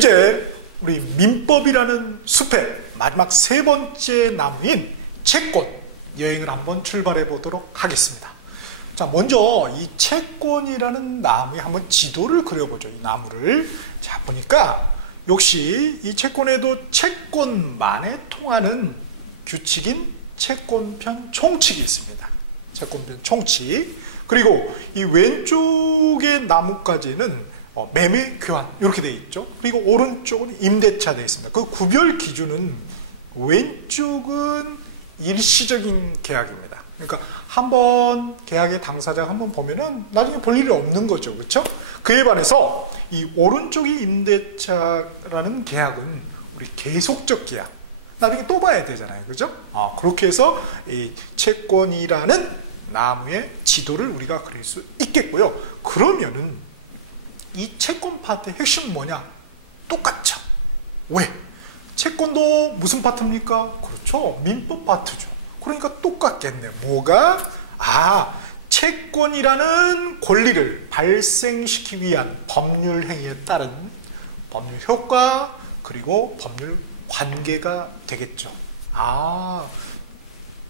이제 우리 민법이라는 숲의 마지막 세 번째 나무인 채권 여행을 한번 출발해 보도록 하겠습니다. 자, 먼저 이 채권이라는 나무에 한번 지도를 그려보죠. 이 나무를. 자, 보니까 역시 이 채권에도 채권만에 통하는 규칙인 채권편 총칙이 있습니다. 채권편 총칙. 그리고 이 왼쪽의 나무까지는 매매 교환 이렇게 되어 있죠. 그리고 오른쪽은 임대차 되어 있습니다. 그 구별 기준은 왼쪽은 일시적인 계약입니다. 그러니까 한번 계약의 당사자가 한번 보면은 나중에 볼 일이 없는 거죠. 그렇죠? 그에 반해서 이 오른쪽이 임대차라는 계약은 우리 계속적 계약. 나중에 또 봐야 되잖아요. 그죠? 그렇게 해서 이 채권이라는 나무의 지도를 우리가 그릴 수 있겠고요. 그러면은 이 채권 파트의 핵심은 뭐냐? 똑같죠. 왜? 채권도 무슨 파트입니까? 그렇죠. 민법 파트죠. 그러니까 똑같겠네. 뭐가? 채권이라는 권리를 발생시키기 위한 법률 행위에 따른 법률 효과 그리고 법률 관계가 되겠죠.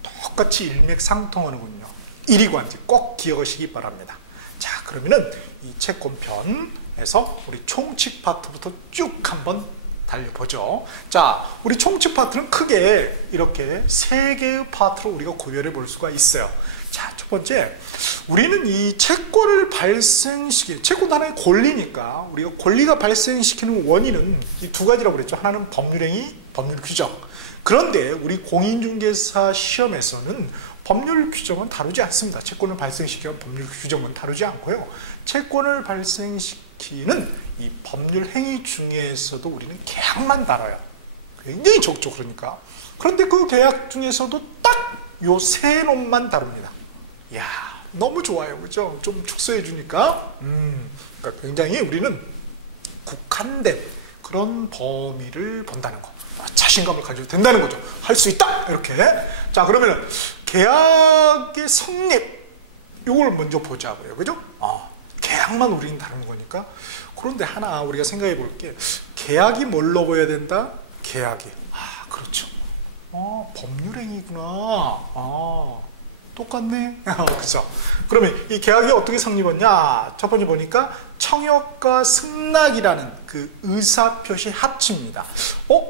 똑같이 일맥상통하는군요. 일이관지 꼭 기억하시기 바랍니다. 자, 그러면은 이 채권편에서 우리 총칙 파트부터 쭉 한번 달려보죠. 자, 우리 총칙 파트는 크게 이렇게 세 개의 파트로 우리가 구별해 볼 수가 있어요. 자, 첫 번째, 우리는 이 채권을 발생시키는, 채권도 하나의 권리니까 우리가 권리가 발생시키는 원인은 이 두 가지라고 그랬죠. 하나는 법률행위, 법률규정. 그런데 우리 공인중개사 시험에서는 법률 규정은 다루지 않습니다. 채권을 발생시키는 법률 규정은 다루지 않고요. 채권을 발생시키는 이 법률 행위 중에서도 우리는 계약만 다뤄요. 굉장히 적죠, 그러니까. 그런데 그 계약 중에서도 딱 요 세 놈만 다룹니다. 이야, 너무 좋아요, 그죠? 좀 축소해 주니까. 그러니까 굉장히 우리는 국한된 그런 범위를 본다는 거. 자신감을 가져도 된다는 거죠. 할 수 있다! 이렇게. 자, 그러면은 계약의 성립, 이걸 먼저 보자고요. 그죠? 계약만 우리는 다루는 거니까. 그런데 하나 우리가 생각해 볼게. 계약이 뭘로 보여야 된다? 계약이. 그렇죠. 법률행위구나. 똑같네. 그죠? 그러면 이 계약이 어떻게 성립했냐? 첫 번째 보니까 청약과 승낙이라는 그 의사표시 합치입니다.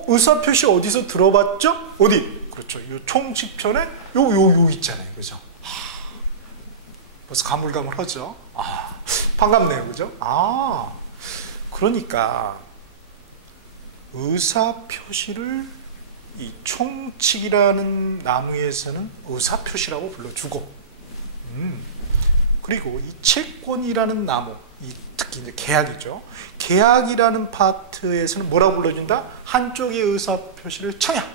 의사표시 어디서 들어봤죠? 어디? 그렇죠. 이 총칙편에 요 있잖아요. 그죠? 벌써 가물가물하죠? 반갑네요. 그죠? 그러니까 의사표시를 이 총칙이라는 나무에서는 의사표시라고 불러주고, 그리고 이 채권이라는 나무, 특히 이제 계약이죠. 계약이라는 파트에서는 뭐라고 불러준다? 한쪽의 의사표시를 청약,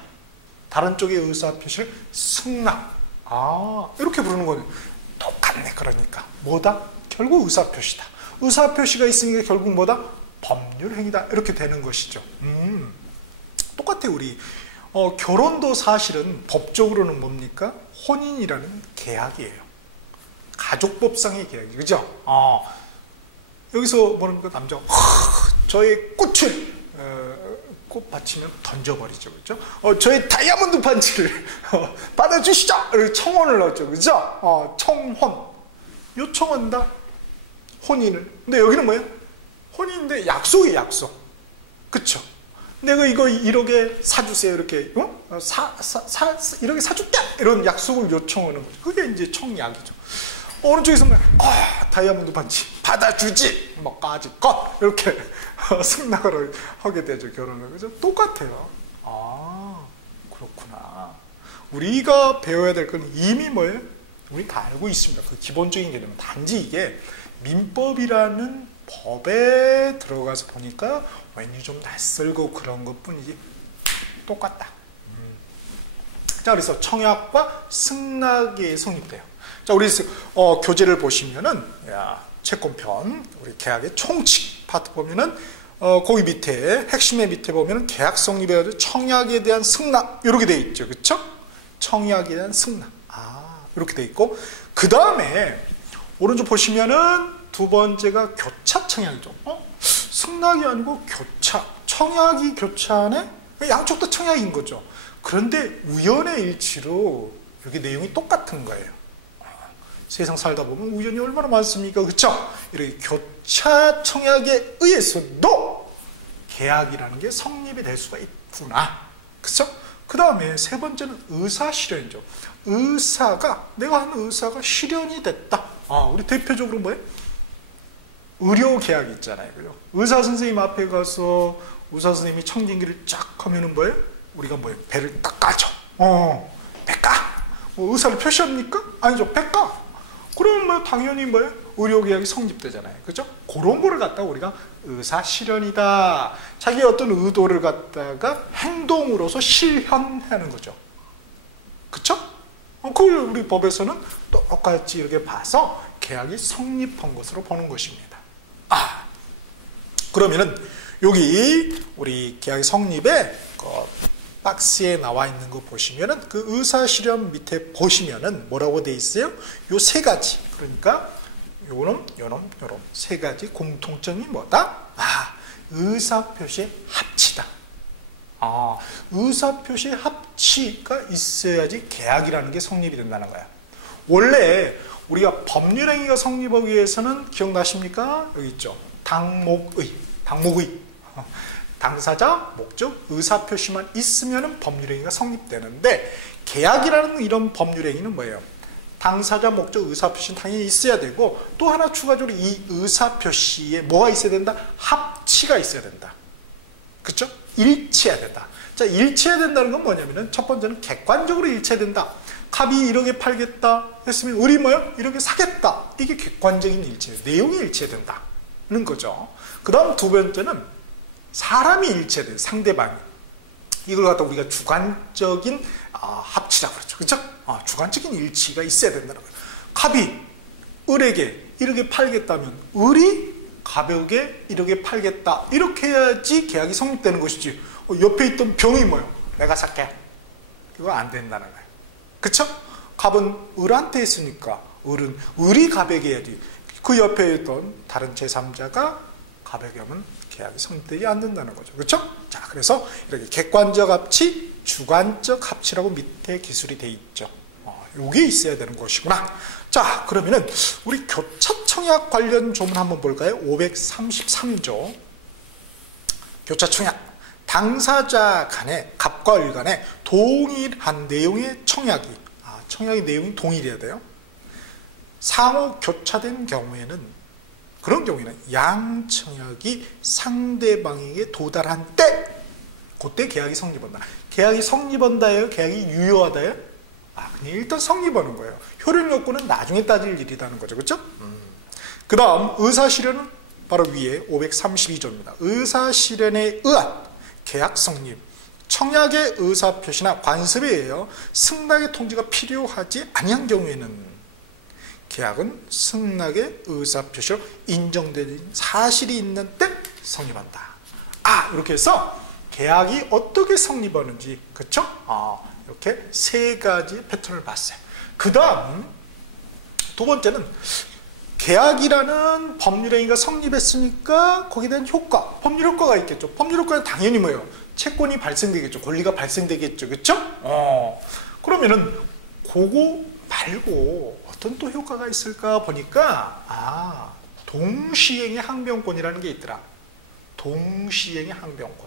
다른 쪽의 의사표시를 승낙. 이렇게 부르는 거는 똑같네. 그러니까 뭐다? 결국 의사표시다. 의사표시가 있으니까 결국 뭐다? 법률행위다. 이렇게 되는 것이죠. 똑같아요. 우리 결혼도 사실은 법적으로는 뭡니까? 혼인이라는 계약이에요. 가족법상의 계약이죠. 그죠? 여기서 뭐랍니까? 남자가 저의 꽃을 꽃받치면 던져버리죠. 그죠? 저의 다이아몬드 반지를 받아주시죠! 이렇게 청혼을 하죠. 그죠? 청혼. 요청한다. 혼인을. 근데 여기는 뭐예요? 혼인인데 약속이에요. 약속. 그쵸? 내가 이거 1억에 사주세요. 이렇게, 이렇게 사줄게! 이런 약속을 요청하는 거죠. 그게 이제 청약이죠. 오른쪽에서 다이아몬드 반지 받아주지! 까짓것! 이렇게 승낙을 하게 되죠. 결혼을. 그죠? 똑같아요. 그렇구나. 우리가 배워야 될 건 이미 뭐예요? 우리 다 알고 있습니다. 그 기본적인 개념은. 단지 이게 민법이라는 법에 들어가서 보니까 왠지 좀 낯설고 그런 것 뿐이지 똑같다. 자, 그래서 청약과 승낙이 성립돼요. 자, 우리 교재를 보시면은 채권편, 우리 계약의 총칙 파트 보면은 거기 밑에 핵심의 밑에 보면은 계약 성립에 청약에 대한 승낙 이렇게 돼 있죠, 그렇죠? 청약에 대한 승낙, 이렇게 돼 있고 그 다음에 오른쪽 보시면은 두 번째가 교차 청약이죠. 승낙이 아니고 교차 청약이 교차하네? 양쪽 다 청약인 거죠. 그런데 우연의 일치로 여기 내용이 똑같은 거예요. 세상 살다 보면 우연이 얼마나 많습니까? 그렇죠? 이렇게 교차 청약에 의해서도 계약이라는 게 성립이 될 수가 있구나. 그렇죠? 그 다음에 세 번째는 의사 실현이죠. 내가 하는 의사가 실현이 됐다. 우리 대표적으로 뭐예요? 의료 계약이 있잖아요. 의사 선생님 앞에 가서 의사 선생님이 청진기를 쫙 하면은 뭐예요? 우리가 뭐예요? 배를 딱 까죠. 배까? 뭐 의사를 표시합니까? 아니죠. 배까? 그러면 뭐 당연히 뭐예요? 의료 계약이 성립되잖아요. 그죠? 그런 거를 갖다가 우리가 의사 실현이다. 자기의 어떤 의도를 갖다가 행동으로서 실현하는 거죠. 그쵸? 그걸 우리 법에서는 똑같이 이렇게 봐서 계약이 성립한 것으로 보는 것입니다. 그러면은 여기 우리 계약의 성립에 그 박스에 나와 있는 거 보시면은 그 의사 실현 밑에 보시면은 뭐라고 돼 있어요? 요 세 가지. 그러니까 요놈 세 가지 공통점이 뭐다? 의사표시의 합치다. 의사표시의 합치가 있어야지 계약이라는 게 성립이 된다는 거야. 원래 우리가 법률행위가 성립하기 위해서는 기억나십니까? 여기 있죠. 당목의. 당사자, 목적, 의사표시만 있으면 법률행위가 성립되는데 계약이라는 이런 법률행위는 뭐예요? 당사자, 목적, 의사표시는 당연히 있어야 되고 또 하나 추가적으로 이 의사표시에 뭐가 있어야 된다? 합치가 있어야 된다. 그렇죠? 일치해야 된다. 자, 일치해야 된다는 건 뭐냐면은 첫 번째는 객관적으로 일치해야 된다. 갑이 이렇게 팔겠다 했으면 우리 뭐요? 이렇게 사겠다. 이게 객관적인 일치예요. 내용이 일치해야 된다는 거죠. 그 다음 두 번째는 사람이 일치해야 돼요. 상대방이. 이걸 갖다 우리가 주관적인 합치라고 그러죠. 그렇죠? 주관적인 일치가 있어야 된다는 거예요. 갑이 을에게 이렇게 팔겠다면 을이 갑에게 이렇게 팔겠다. 이렇게 해야지 계약이 성립되는 것이지. 옆에 있던 병이 뭐예요? 내가 살게. 이거 안 된다는 거예요. 그쵸? 갑은 을한테 했으니까 을은 을이 갑에게 해야지. 그 옆에 있던 다른 제3자가 갑에게 하면 계약이 성립되지 않는다는 거죠. 그렇죠? 자, 그래서 이렇게 객관적 합치, 주관적 합치라고 밑에 기술이 돼 있죠. 요게 있어야 되는 것이구나. 자, 그러면은 우리 교차 청약 관련 조문 한번 볼까요? 533조. 교차 청약. 당사자 간에, 갑과 을 간에 동일한 내용의 청약이, 청약의 내용이 동일해야 돼요. 상호 교차된 경우에는, 그런 경우에는 양 청약이 상대방에게 도달한 때, 그때 계약이 성립한다. 계약이 성립한다예요? 계약이 유효하다예요? 그냥 일단 성립하는 거예요. 효력 요건은 나중에 따질 일이라는 거죠. 그렇죠? 그 다음 의사실현은 바로 위에 532조입니다. 의사실현에 의한 계약 성립, 청약의 의사표시나 관습에 의하여 승낙의 통지가 필요하지 아니한 경우에는 계약은 승낙의 의사표시로 인정된 사실이 있는 때 성립한다. 이렇게 해서 계약이 어떻게 성립하는지, 그렇죠? 이렇게 세 가지 패턴을 봤어요. 그 다음 두 번째는 계약이라는 법률행위가 성립했으니까 거기에 대한 효과, 법률 효과가 있겠죠. 법률 효과는 당연히 뭐예요? 채권이 발생되겠죠. 권리가 발생되겠죠. 그렇죠? 그러면은 그거 말고 어떤 또 효과가 있을까 보니까 동시행의 항변권이라는 게 있더라. 동시행의 항변권.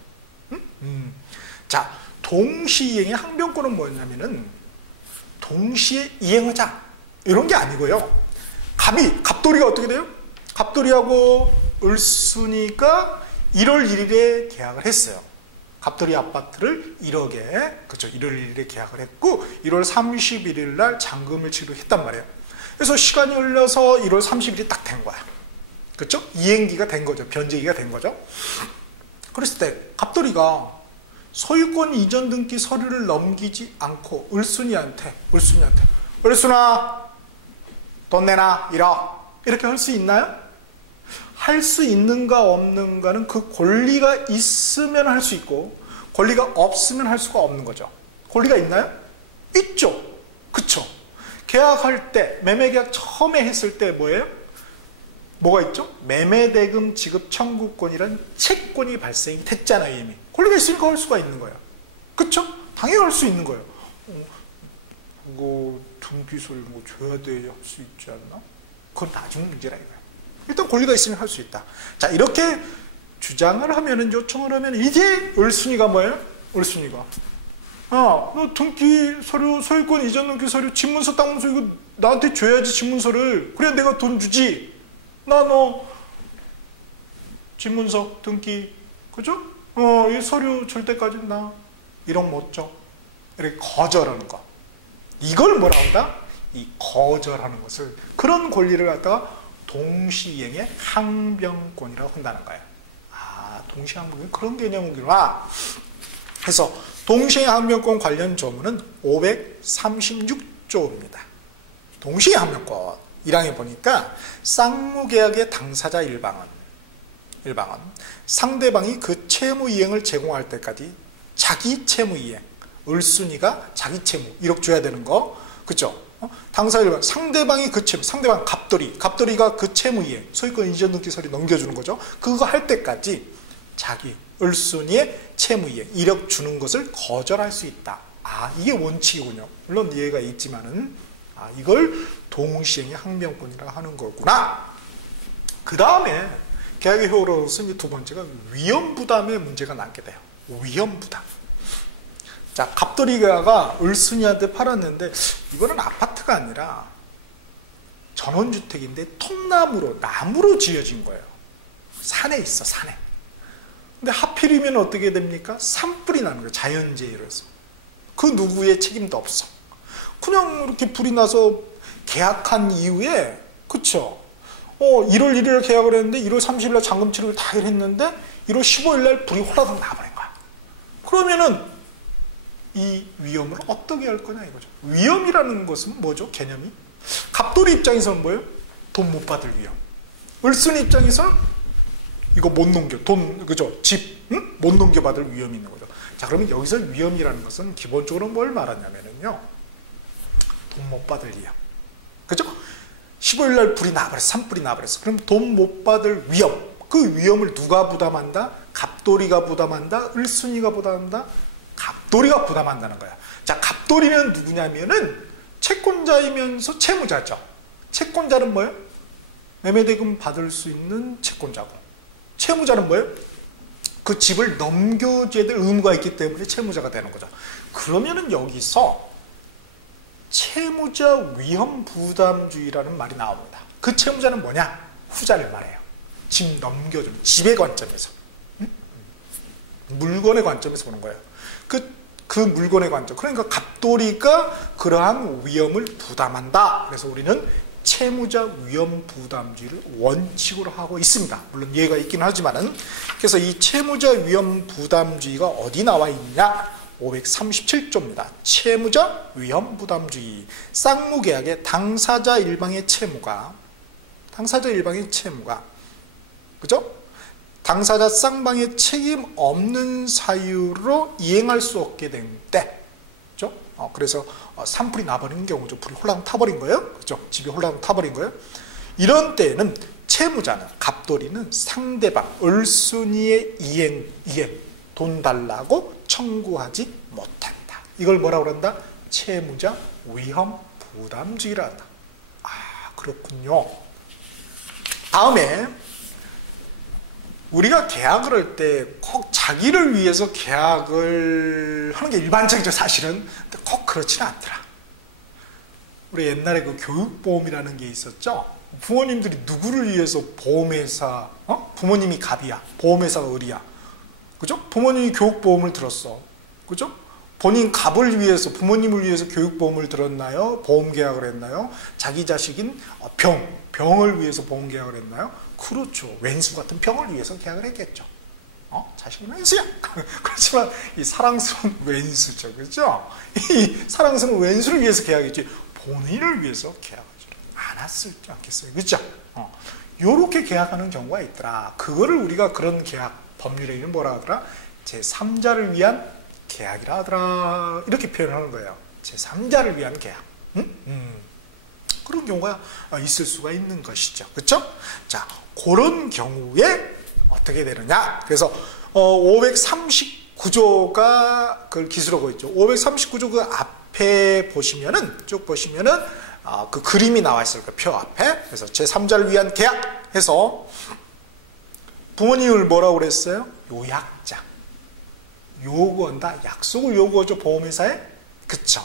자, 동시행의 항변권은 뭐냐면은 동시에 이행하자 이런 게 아니고요. 갑돌이가 어떻게 돼요? 갑돌이하고 을순이가 1월 1일에 계약을 했어요. 갑돌이 아파트를 1억에, 그렇죠? 1월 1일에 계약을 했고 1월 31일 날 잔금을 치르했단 말이에요. 그래서 시간이 흘러서 1월 30일이 딱 된 거야. 그렇죠? 이행기가 된 거죠. 변제기가 된 거죠. 그랬을 때 갑돌이가 소유권 이전 등기 서류를 넘기지 않고 을순이한테 을순아 돈 내놔 1억 이렇게 할 수 있나요? 할 수 있는가 없는가는 그 권리가 있으면 할 수 있고 권리가 없으면 할 수가 없는 거죠. 권리가 있나요? 있죠. 그쵸? 계약할 때 매매계약 처음에 했을 때 뭐예요? 뭐가 있죠? 매매대금 지급 청구권이라는 채권이 발생이 됐잖아요. 이미 권리가 있으니까 할 수가 있는 거예요. 그쵸? 당연히 할 수 있는 거예요. 그거 등기소리 뭐 줘야 돼 할 수 있지 않나? 그건 나중 문제라 이거예요. 일단 권리가 있으면 할 수 있다. 자, 이렇게 주장을 하면은, 요청을 하면, 이제 을순위가 뭐예요? 을순위가 너 등기 서류, 소유권 이전 등기 서류, 집문서, 땅문서 이거 나한테 줘야지. 집문서를 그래야 내가 돈 주지. 나 너 집문서, 등기, 그죠? 이 서류 줄 때까지 나 1억 못 줘. 이렇게 거절하는 거. 이걸 뭐라 한다? 이 거절하는 것을, 그런 권리를 갖다가 동시이행의 항변권이라고 한다는 거예요. 아, 동시항변권 그런 개념이구나. 그래서 동시이행 항변권 관련 조문은 536조입니다. 동시이행 항변권 1항에 보니까 쌍무계약의 당사자 일방은 상대방이 그 채무이행을 제공할 때까지 자기 채무이행, 을순위가 자기 채무 1억 줘야 되는 거, 그죠? 당사자 일방, 상대방이 그 채무, 상대방 갑돌이가 그 채무이행, 소유권 이전 등기 서류 넘겨주는 거죠. 그거 할 때까지 자기 을순위의 채무이행 1억 주는 것을 거절할 수 있다. 아, 이게 원칙이군요. 물론 이해가 있지만은, 이걸 동시행의 항변권이라고 하는 거구나. 그 다음에 계약의 효로서는 두 번째가 위험부담의 문제가 남게 돼요. 위험부담. 자, 갑돌이가 을순이한테 팔았는데, 이거는 아파트가 아니라 전원주택인데 통나무로, 나무로 지어진 거예요. 산에 있어, 산에. 근데 하필이면 어떻게 됩니까? 산불이 나는 거예요. 자연재해로서. 그 누구의 책임도 없어. 그냥 이렇게 불이 나서 계약한 이후에, 그쵸? 1월 1일 계약을 했는데 1월 30일 날 잔금 치료를 다 했는데 1월 15일 날 불이 홀라당 나버린 거야. 그러면은 이 위험을 어떻게 할 거냐 이거죠. 위험이라는 것은 뭐죠? 개념이? 갑돌이 입장에서는 뭐예요? 돈 못 받을 위험. 을순이 입장에서는 이거 못 넘겨. 돈, 그죠? 집, 응? 못 넘겨받을 위험이 있는 거죠. 자, 그러면 여기서 위험이라는 것은 기본적으로 뭘 말하냐면요. 돈 못 받을 위험. 그죠? 15일 날 불이 나버렸어. 산불이 나버렸어. 그럼 돈 못 받을 위험. 그 위험을 누가 부담한다? 갑돌이가 부담한다? 을순이가 부담한다? 갑돌이가 부담한다는 거야. 자, 갑돌이는 누구냐면은 채권자이면서 채무자죠. 채권자는 뭐예요? 매매대금 받을 수 있는 채권자고, 채무자는 뭐예요? 그 집을 넘겨줘야 될 의무가 있기 때문에 채무자가 되는 거죠. 그러면은 여기서 채무자 위험 부담주의라는 말이 나옵니다. 그 채무자는 뭐냐? 후자를 말해요. 집 넘겨주는, 집의 관점에서, 물건의 관점에서 보는 거예요. 그 물건의 관점. 그러니까 갑돌이가 그러한 위험을 부담한다. 그래서 우리는 채무자 위험 부담주의를 원칙으로 하고 있습니다. 물론 예가 있긴 하지만은. 그래서 이 채무자 위험 부담주의가 어디 나와 있냐? 537조입니다. 채무자 위험 부담주의. 쌍무계약의 당사자 일방의 채무가, 그죠? 당사자 쌍방의 책임 없는 사유로 이행할 수 없게 된 때, 그죠? 그래서 산불이 나버린 경우죠. 불이 홀랑 타버린 거예요. 그죠? 집이 홀랑 타버린 거예요. 이런 때에는 채무자는, 갑돌이는 상대방 을순이의 이행 돈 달라고 청구하지 못한다. 이걸 뭐라고 그런다? 채무자 위험 부담주의라 한다. 아, 그렇군요. 다음에 우리가 계약을 할 때 꼭 자기를 위해서 계약을 하는 게 일반적이죠, 사실은. 근데 꼭 그렇지는 않더라. 우리 옛날에 그 교육보험이라는 게 있었죠. 부모님들이 누구를 위해서 보험회사, 부모님이 갑이야, 보험회사가 을이야, 그죠? 부모님이 교육보험을 들었어, 그죠? 본인 갑을 위해서, 부모님을 위해서 교육보험을 들었나요? 보험계약을 했나요? 자기 자식인 병을 위해서 보험계약을 했나요? 그렇죠. 왼수 같은 병을 위해서 계약을 했겠죠. 자식은 왼수야. 그렇지만 이 사랑스러운 왼수죠. 그죠? 이 사랑스러운 왼수를 위해서 계약했지 본인을 위해서 계약하지 않았을 줄 않겠어요. 그죠? 요렇게 계약하는 경우가 있더라. 그거를 우리가 그런 계약 법률에 있는 뭐라 하더라? 제3자를 위한 계약이라 하더라. 이렇게 표현하는 거예요. 제3자를 위한 계약. 그런 경우가 있을 수가 있는 것이죠. 그렇죠? 자, 그런 경우에 어떻게 되느냐? 그래서 539조가 그걸 기술하고 있죠. 539조 그 앞에 보시면은 쭉 보시면은 그 그림이 나와 있을 거예요. 표 앞에. 그래서 제3자를 위한 계약 해서 부모님을 뭐라고 그랬어요? 요약자. 요구한다. 약속을 요구하죠. 보험회사에. 그쵸.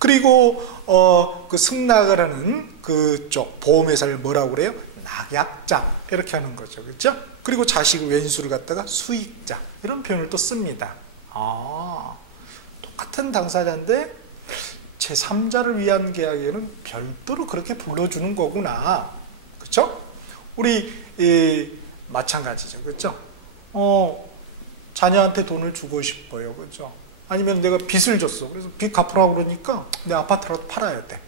그리고 그 승낙을 하는 그쪽 보험회사를 뭐라고 그래요? 낙약자. 이렇게 하는 거죠. 그렇죠? 그리고 자식의 왼수를 갖다가 수익자. 이런 표현을 또 씁니다. 똑같은 당사자인데 제3자를 위한 계약에는 별도로 그렇게 불러주는 거구나. 그렇죠? 우리 마찬가지죠. 그렇죠? 자녀한테 돈을 주고 싶어요. 그렇죠? 아니면 내가 빚을 줬어. 그래서 빚 갚으라고 그러니까 내 아파트라도 팔아야 돼.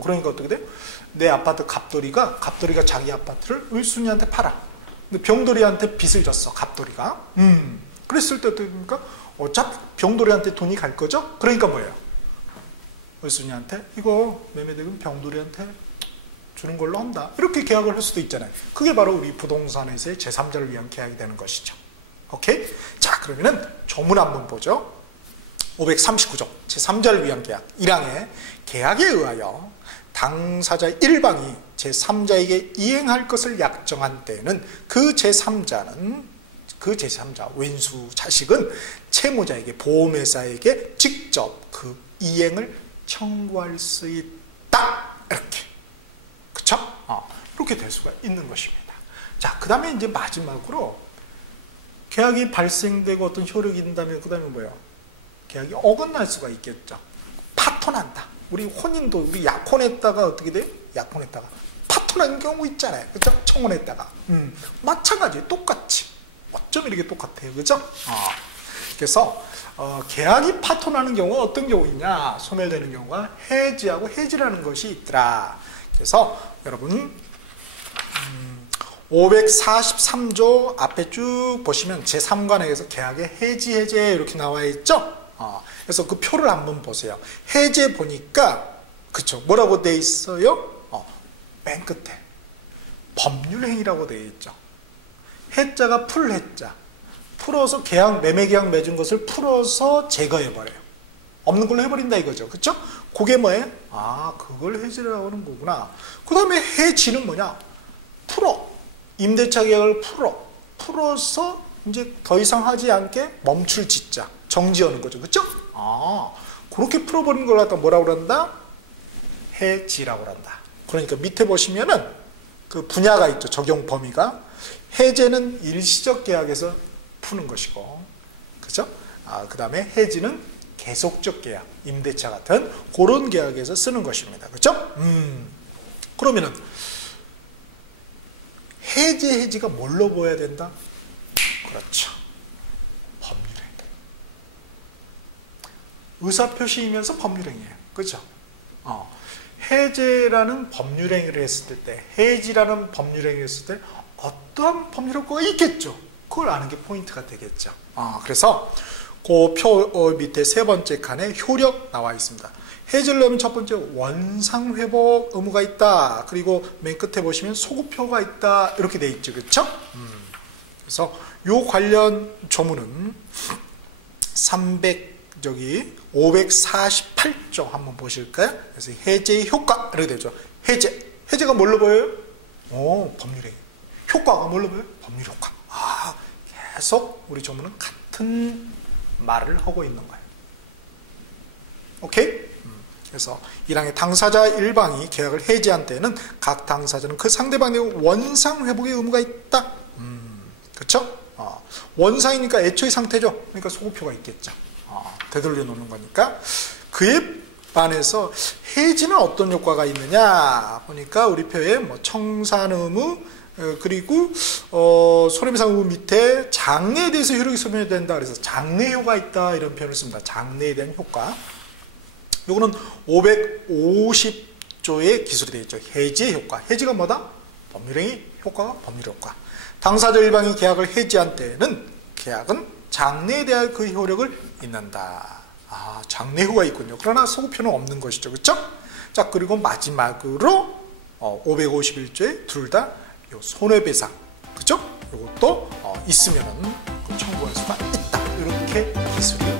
그러니까 어떻게 돼요? 내 아파트 갑돌이가 자기 아파트를 을순이한테 팔아. 근데 병돌이한테 빚을 줬어. 갑돌이가. 그랬을 때 어떻게 됩니까? 어차피 병돌이한테 돈이 갈 거죠? 그러니까 뭐예요? 을순이한테 이거 매매대금 병돌이한테 주는 걸로 한다. 이렇게 계약을 할 수도 있잖아요. 그게 바로 우리 부동산에서의 제3자를 위한 계약이 되는 것이죠. 오케이? 자, 그러면은 조문 한번 보죠. 539조 제3자를 위한 계약 1항의 계약에 의하여 당사자 1방이 제3자에게 이행할 것을 약정한 때에는 그 제3자 왼수 자식은 채무자에게 보험회사에게 직접 그 이행을 청구할 수 있다. 이렇게. 그쵸? 이렇게 될 수가 있는 것입니다. 자, 그 다음에 이제 마지막으로 계약이 발생되고 어떤 효력이 있다면 그 다음에 뭐예요? 계약이 어긋날 수가 있겠죠. 파토난다. 우리 혼인도 우리 약혼했다가 어떻게 돼요? 약혼했다가 파토난 경우 있잖아요. 그죠? 청혼했다가. 마찬가지 똑같이. 어쩜 이렇게 똑같아요. 그죠? 그래서 계약이 파토나는 경우가 어떤 경우이냐? 소멸되는 경우가 해지하고 해지라는 것이 있더라. 그래서 여러분 543조 앞에 쭉 보시면 제3관에서 계약의 해지, 해제 이렇게 나와 있죠? 그래서 그 표를 한번 보세요. 해제 보니까 그쵸? 뭐라고 돼 있어요? 맨 끝에 법률행위라고 돼 있죠. 해자가 풀해자. 풀어서 계약, 매매계약 맺은 것을 풀어서 제거해버려요. 없는 걸로 해버린다 이거죠. 그쵸? 그게 뭐예요? 그걸 해지라고 하는 거구나. 그 다음에 해지는 뭐냐? 풀어. 임대차 계약을 풀어서 이제 더 이상 하지 않게 멈출 짓자. 정지하는 거죠. 그쵸? 그렇게 풀어버리는 걸 갖다 뭐라고 그런다? 해지라고 한다. 그러니까 밑에 보시면은 그 분야가 있죠. 적용 범위가. 해제는 일시적 계약에서 푸는 것이고, 그죠? 그 다음에 해지는 계속적 계약, 임대차 같은 그런 계약에서 쓰는 것입니다. 그죠? 그러면은 해지가 뭘로 보여야 된다? 그렇죠. 법률행. 의사표시이면서 법률행위예요. 그죠? 해제라는 법률행위를 했을 때, 해지라는 법률행위를 했을 때 어떠한 법률효과가 있겠죠. 그걸 아는 게 포인트가 되겠죠. 그래서 그 표 밑에 세 번째 칸에 효력 나와 있습니다. 해지를 하면 첫 번째 원상회복 의무가 있다. 그리고 맨 끝에 보시면 소급표가 있다. 이렇게 돼 있죠. 그렇죠? 그래서 요 관련 조문은 548조 한번 보실까요? 그래서 해제의 효과 이렇게 되죠. 해제가 뭘로 보여요? 법률행위. 효과가 뭘로 보여요? 법률효과. 계속 우리 조문은 같은 말을 하고 있는 거예요. 오케이? 그래서 1항의 당사자 1방이 계약을 해지한 때에는 각 당사자는 그 상대방에 원상회복의 의무가 있다. 그렇죠? 원상이니까 애초의 상태죠. 그러니까 소급표가 있겠죠. 되돌려 놓는 거니까. 그에 반해서 해지는 어떤 효과가 있느냐 보니까 우리 표에 뭐 청산 의무 그리고 손해배상 의무 밑에 장래에 대해서 효력이 소멸된다. 그래서 장래효가 있다 이런 표현을 씁니다. 장래에 대한 효과. 요거는 550조의 기술이 되어 있죠. 해지의 효과. 해지가 뭐다? 법률행위 효과가 법률효과. 당사자 일방이 계약을 해지한 때에는 계약은 장래에 대한 그 효력을 잇는다. 장래효가 있군요. 그러나 소급표는 없는 것이죠. 그렇죠? 자, 그리고 마지막으로 551조에 둘 다 손해배상, 그죠? 이것도 있으면은 청구할 수가 있다. 이렇게 기술이